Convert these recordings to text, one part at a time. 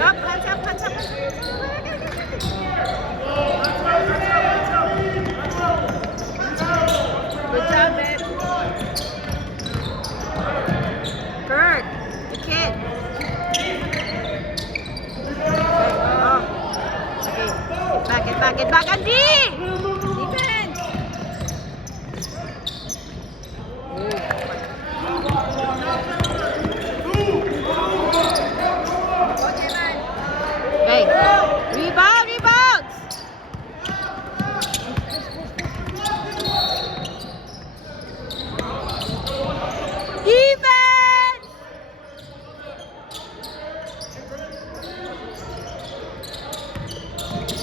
Drop, hands up, hands up. Good job, babe. Kurt, the kid. Oh. Okay. Get back, Andy! Defense! Okay. Rebound! Defense!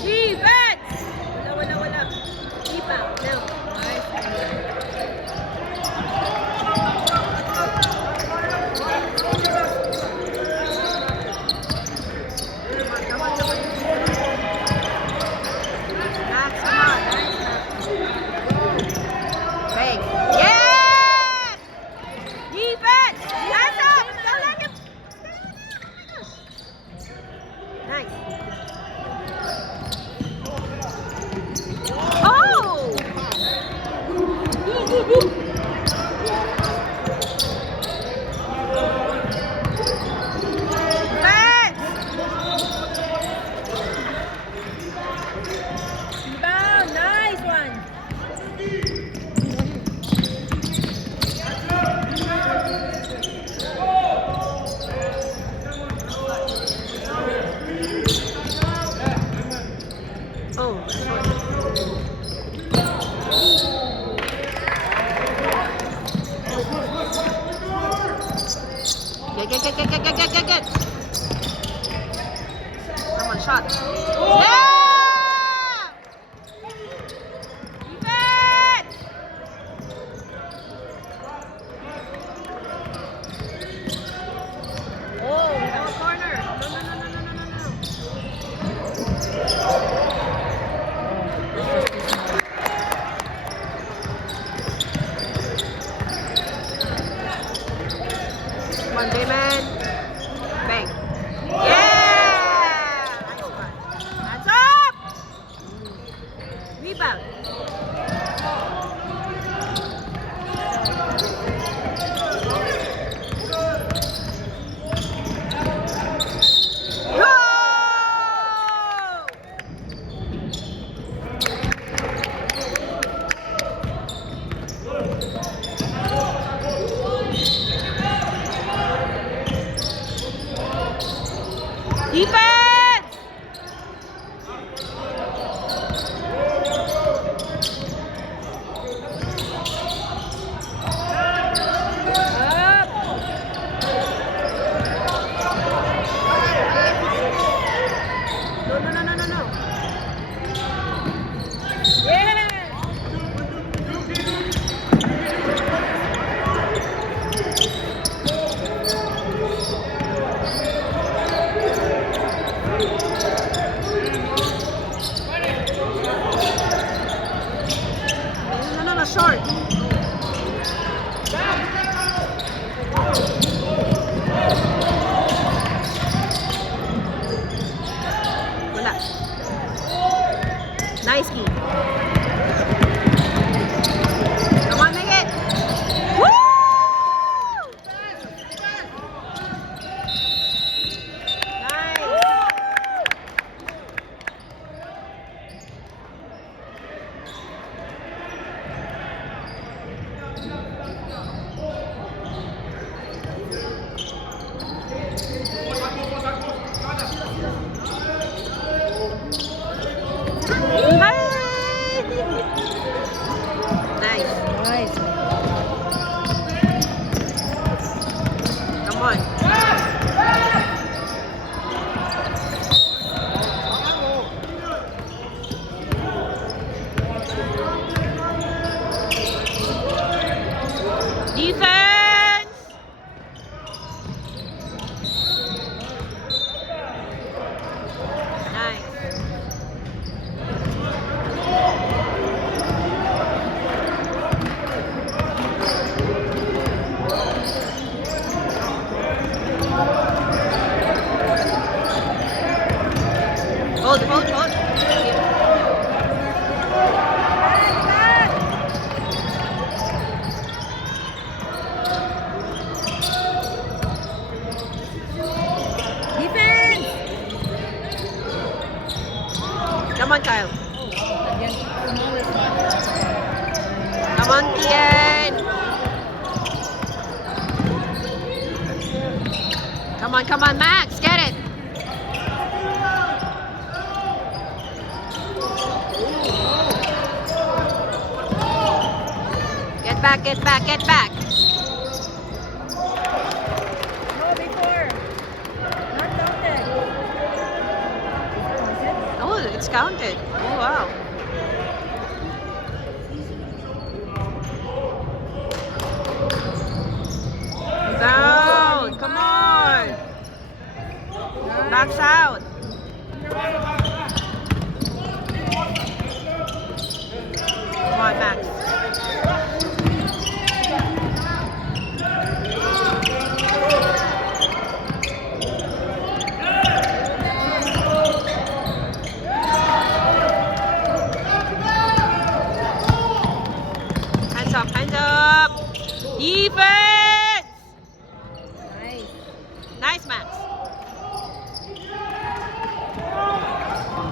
Defense! Wala. Rebound. Now. Get. Come on, shot. Yeah! Defense! Oh, we have a corner. Come on, Bayman. Bang. Yeah! Nice one. Hands up! Rebound. Go! Defense! Up! No. Yeah! No, short. Wala. Nice key. Come on, make it. Woo! Nice! Hold, hold, hold. Defense! Come on, Kyle. Yan, smallest one. Come on, Kian. Come on, Max. Get it. Get back, get back, get back. No, before. Not counted. Oh, it's counted. Oh, wow. Down. Come on. Backs out. Come on, Max. Hands up, hands up. Defense. Nice. Nice, Max.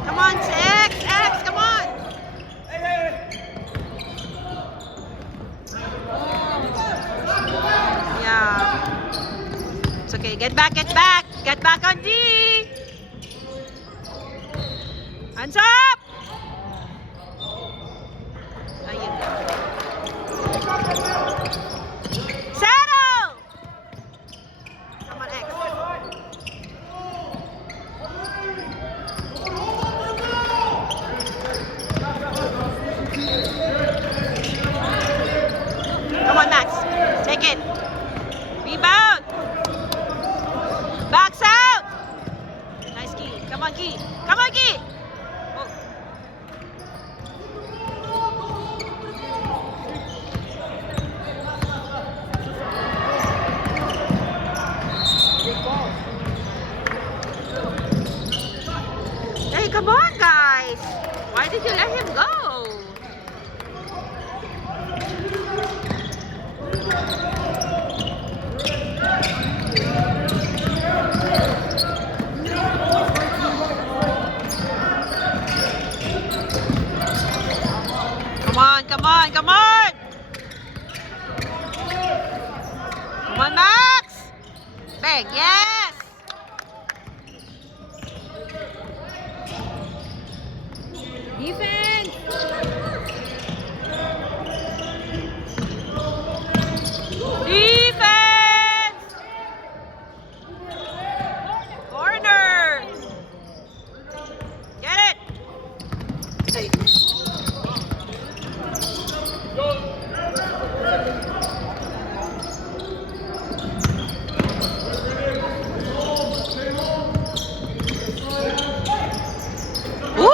Come on, X, come on. Yeah. It's okay. Get back, get back. Get back on D. Hands up. Ayun na. Settle. Come on, X. Come on, Max. Take it. Rebound. Backs out. Nice key. Come on, key. Come on, key. Oh. Hey, come on, guys. Why did you let him go? Come on, come on, come on! Come on, Max! Bang, yes! Defense! Defense! Corner! Get it! Hey. Woo!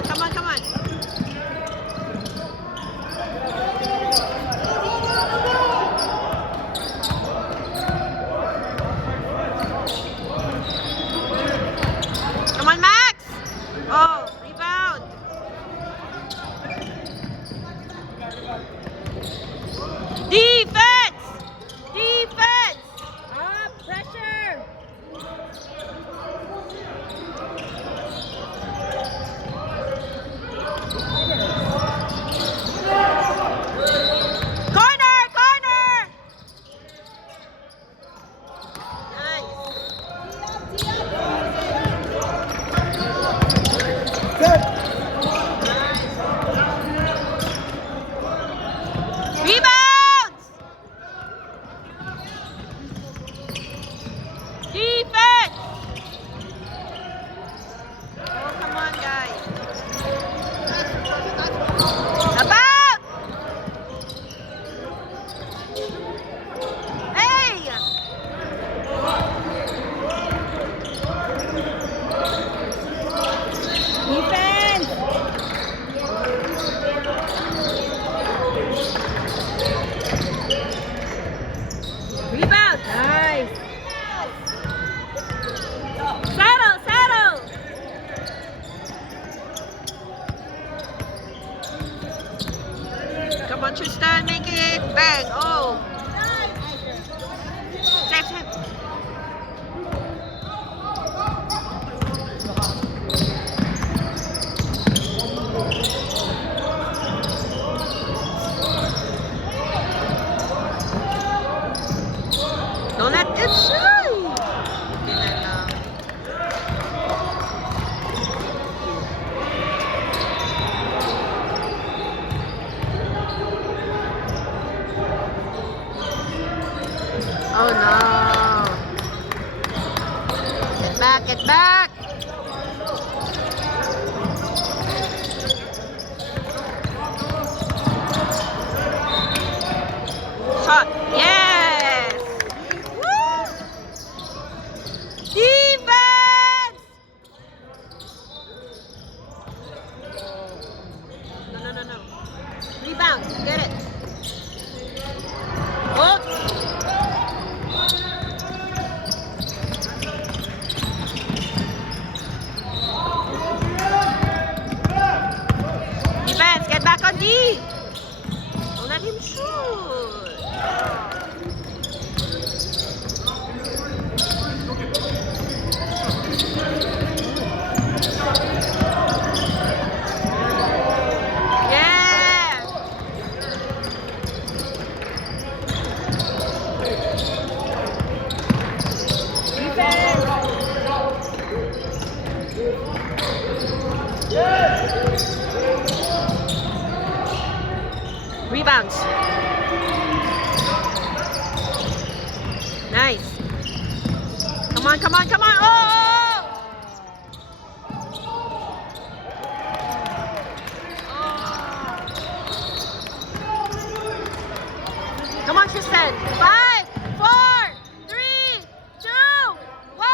good. Come on, come on. Come on, Max. Oh, rebound. Defense. Defense. Up, pressure. Corner, corner. Nice. Rebounds. Defense. Oh, come on, guys. About. Hey. Defense. Rebound. Nice. Settle, settle. Come on, Tristan, make it. Bang. Oh. Safe, safe. Don't let it shine. Okay na lang. Oh no. Get back, get back. Shot. Yes. Woo. Defense. No, no, no, no. Rebound. Get it. Hold. Defense, get back on D. Don't let him shoot. Yeah. Rebounds. Nice. Come on, come on, come on. Oh! Come on, Tristan. 5, 4, 3, 2, 1.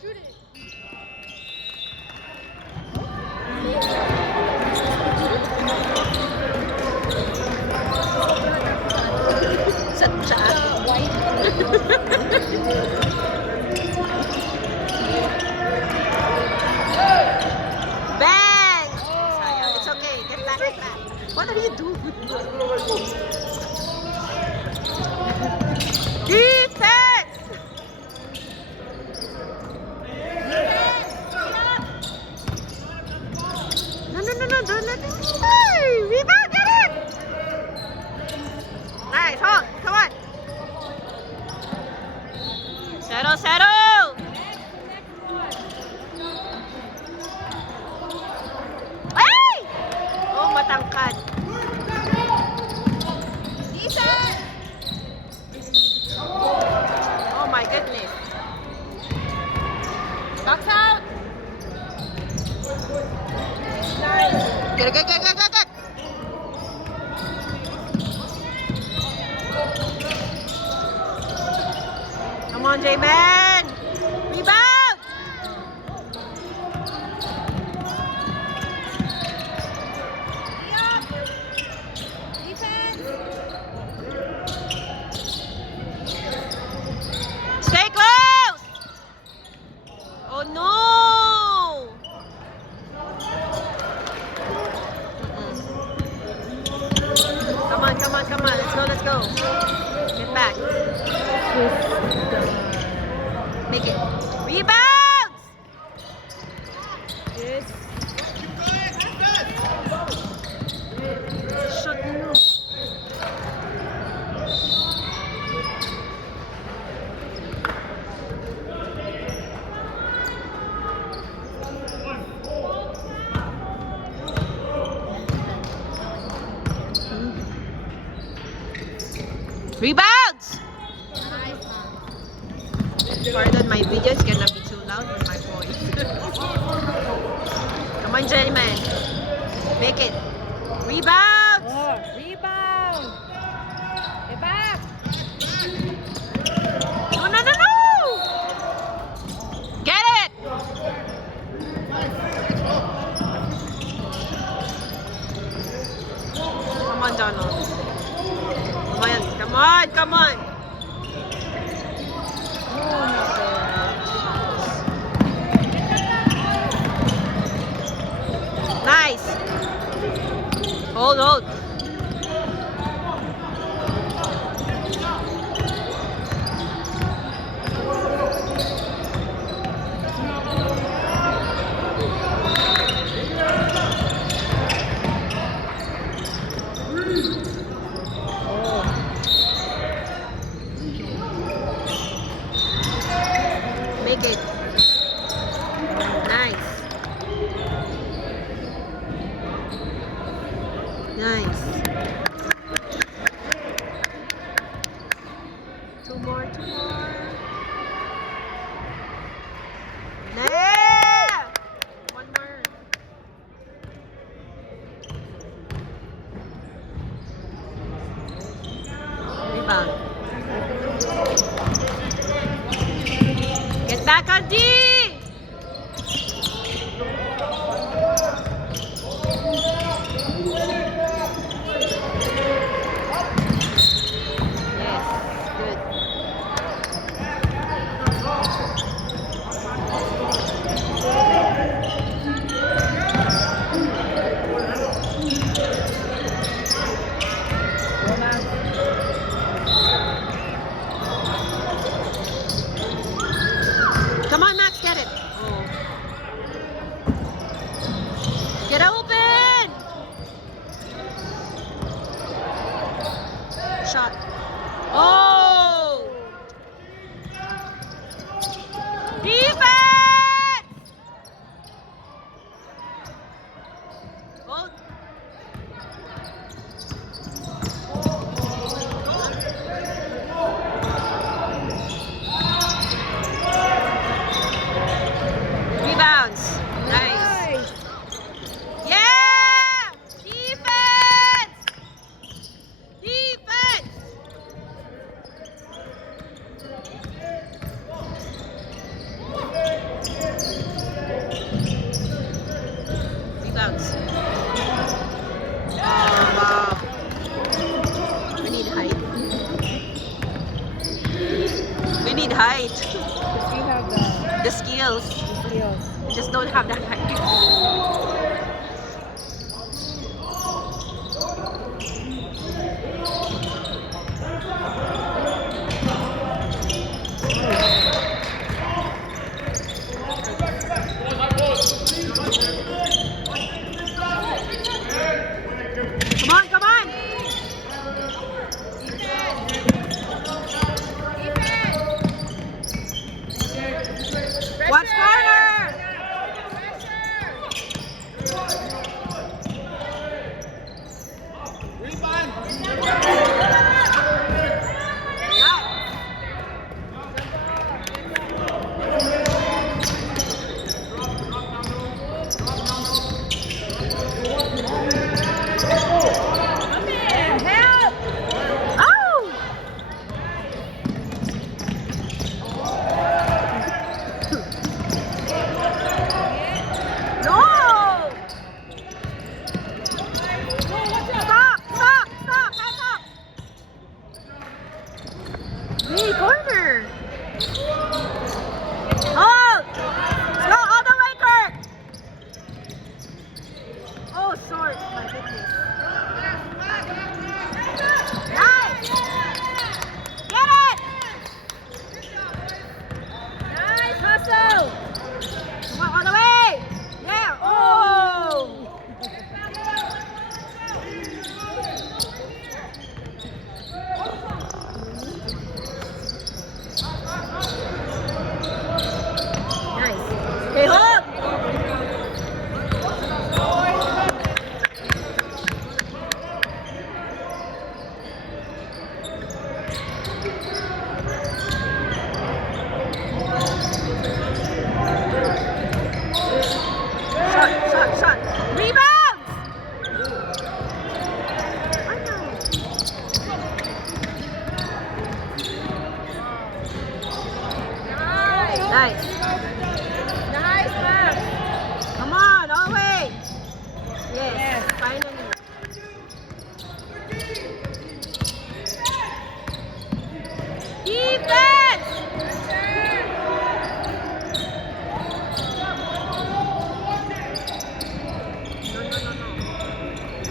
Shoot it. Bang! Sayang. It's okay. Get back, get back. What are you doing? Defense! No, no, no, no. Don't let it. Hey! Rebound, get it! Nice. Hold. Come on. Settle, settle! Hey! Oh, matangkad. Oh my goodness. Box out. Nice. Good, good, good, good, good, good. Come on, J-Man. Rebound. Come on, let's go, let's go. Get back. Make it. Rebounds! Yes. Shot nyo. Rebounds! Pardon, my video is gonna be too loud with my voice. Come on, gentlemen. Make it. Rebounds! Oh, rebound. Get back. No, no, no, no! Get it! Come on, Donald. Come on, come on. Nice. Hold, hold. Make it. Nice. Nice. Two more, two more. Yeah! One more. Rebound. Get back on D! Come on, Max, get it. Oh. Get open! Shot. Oh! Defense! Hold. Rebounds. Nice. Yeah! Defense! Defense! Rebounds. Oh, wow. We need height. We need height. We have The skills. skills. Just don't have that height. Come on, come on! Watch corner! Help! Oh! No! Stop! Stop! Stop! Hands up! Hey, corner! Hold! Go all the way, Kirk! Oh, short. My goodness.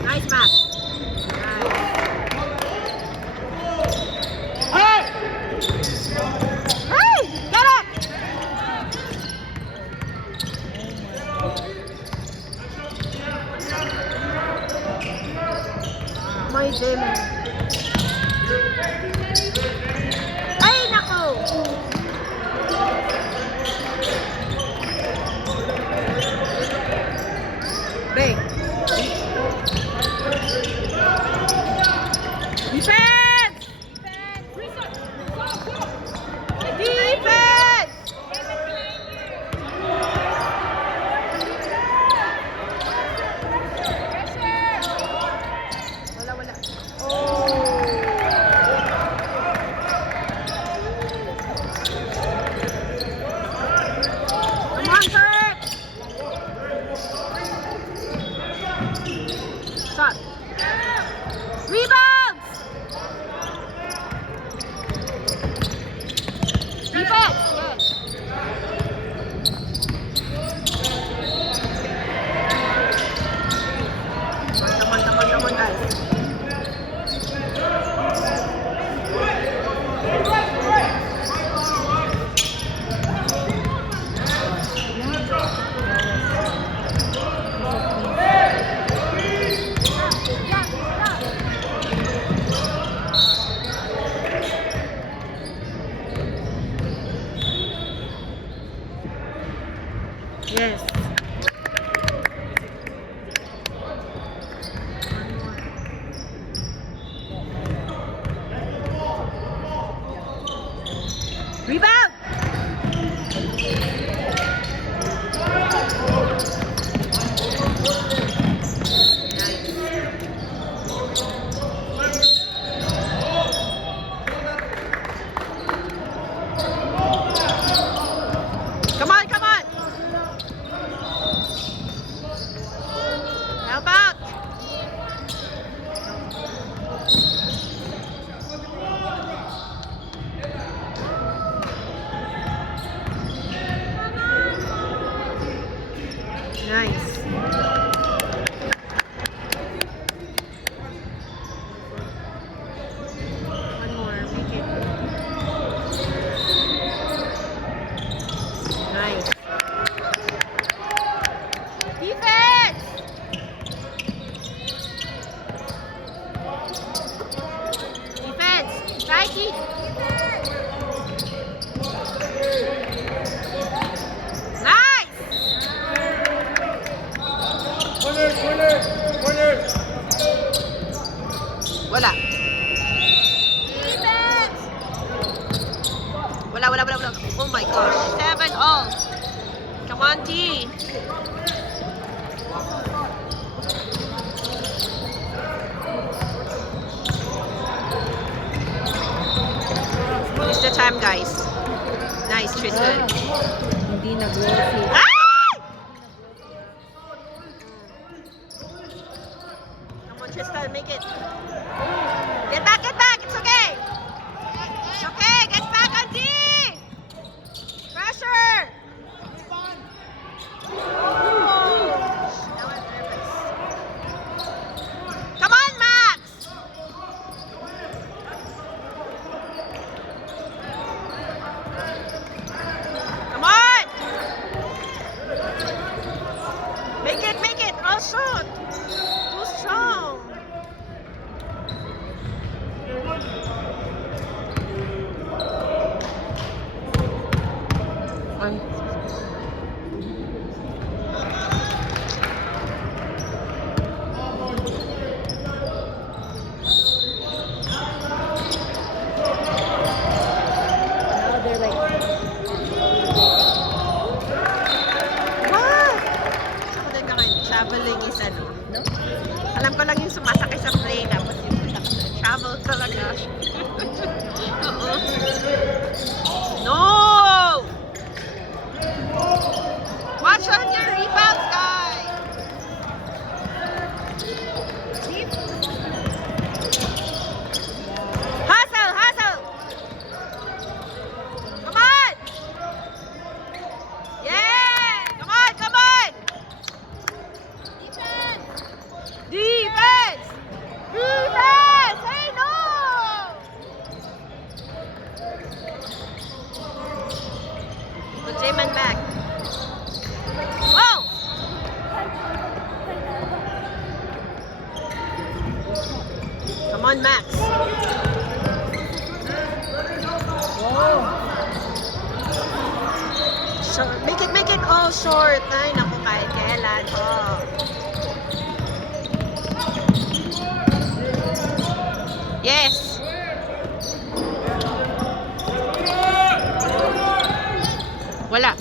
Nice, Max. Nice. Hey! Hey! Get up! My demon. Ay, nako! Bang! Defense! Defense! Wala, wala. Come on, Kurt! Shot. Rebounds! Defense! Yes. Come on, guys. Yes. Rebound! Come on, come on! How about? Nice. One more, make it. Nice. Defense! Defense! Strikey! Nice! Wala. Defense! Wala, wala, wala, wala. Oh my gosh. 7 all. Come on, T. It's the time, guys. Nice, Tristan. Hindi nag-glossy. Ay! Come on, Tristan, make it. Get back, get back. It's okay. It's okay. Get back on D. Pressure. That was nervous. Come on, Max. Come on. Make it, make it. I'll shoot. Too strong. Now they're like, Wow! Ako din naman, traveling is ano. no? Alam ko lang yung sumasakay sa plane, tapos yung travel talaga. Oo. No! Watch on your rebounds, guys! Hustle, hustle! Come on! Yeah! Come on, come on! Defense! Come on, Max. Oh. Short. Make it all short. Ay, naku, kahit kailan. Oh. Yes. Wala.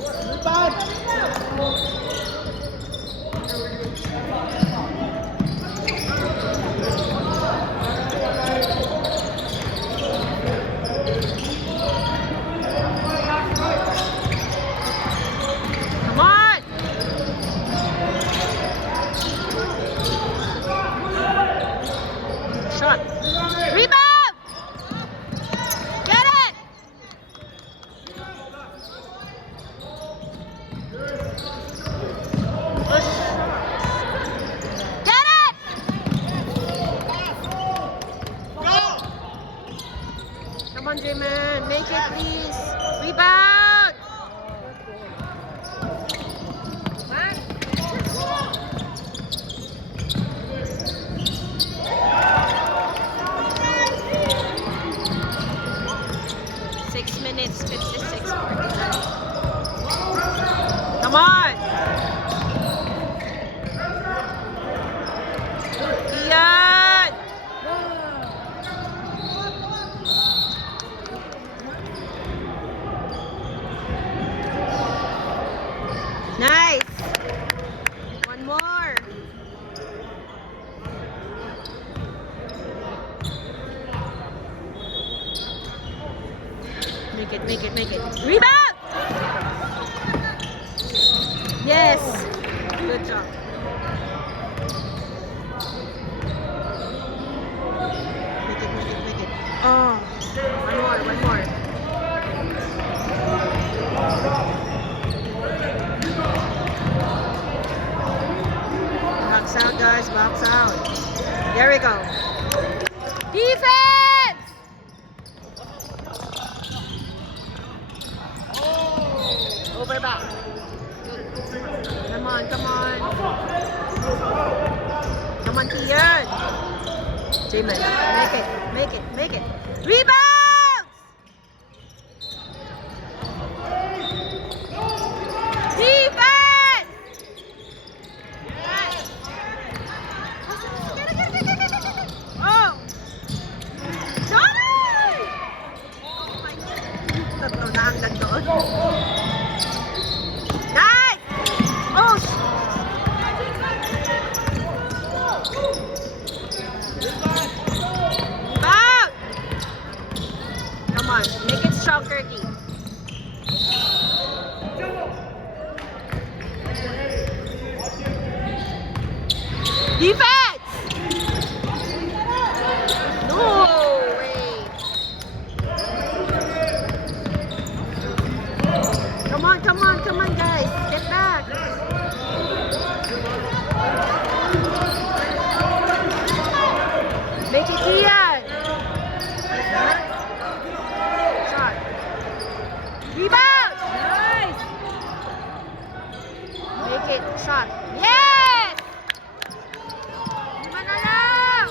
Come on. Shot. Rebound. Get it. Push. Get it. Come on, Draymond. Make it, please. Rebound. Six minutes, 56, 49. Come on. Ian. Nice. One more. Make it. Rebound! Yes. Good job. Make it. Oh. One more. Box out, guys. Box out. There we go. Defense! Over back. Come on. Come on, Kian. Jamin, make it. Rebounds! Defense! Oh! Johnny! Oh my God. Tatlo na hanggang doon. Nice! Oh! Rebound! Come on, make it strong, Kirky. Defense! No way! Come on, guys. Get back. Make it Ian. Shot. Rebound. Nice. Make it shot. Yes! Lima na lang.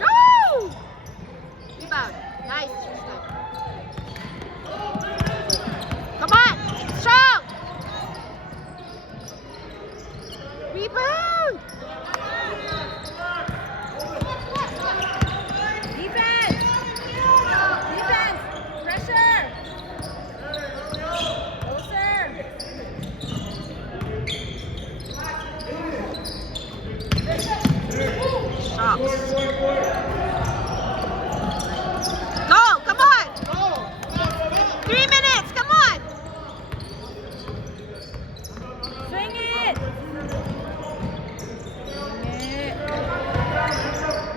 No! Rebound. Nice. Come on! Strong! Rebound! Defense. Pressure. Closer. Shots. Go! Come on! 3 minutes! Come on! Swing it.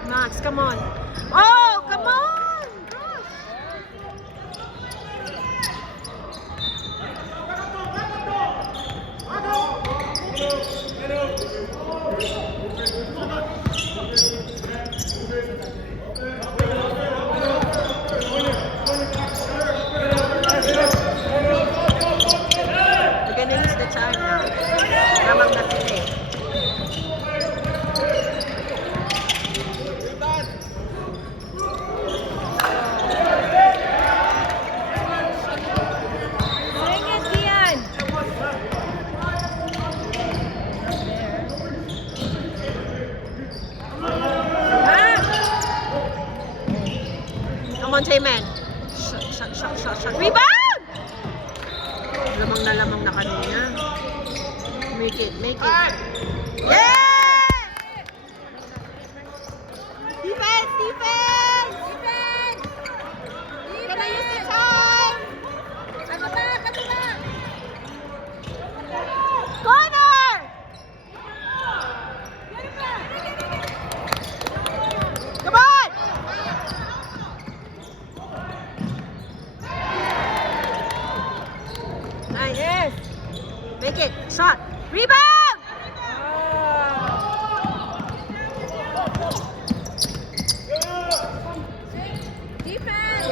Max, come on. Oh, come on! Gosh. on, Tayman. Shot. Rebound! Lamang na kanina. Make it. Yeah! Defense! Gonna use the time! Ano ba? Corner! Come on! Nice. Yes. Make it. Shot. Rebound! Defense.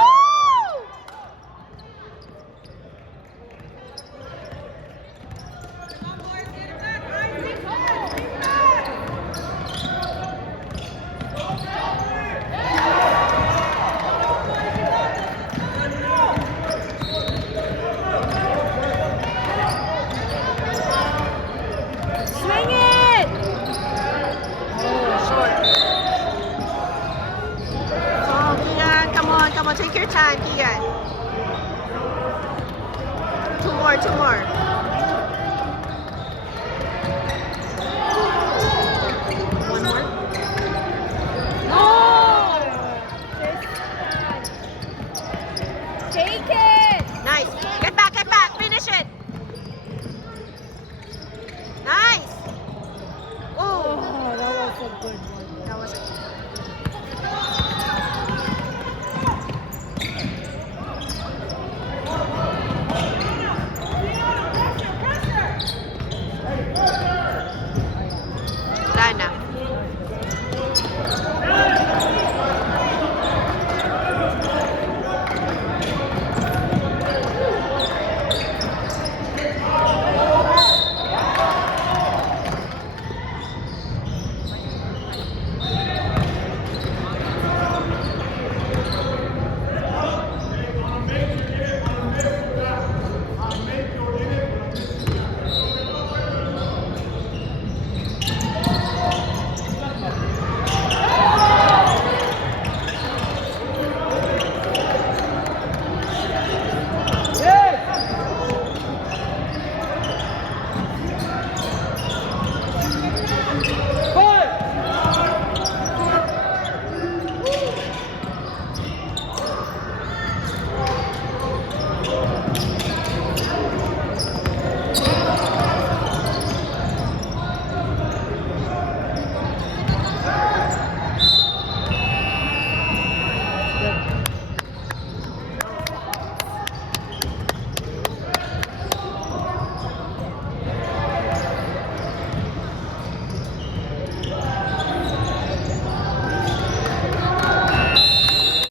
No! Swing it. Short. Oh, Kian, come on. Take your time, Kian. Two more.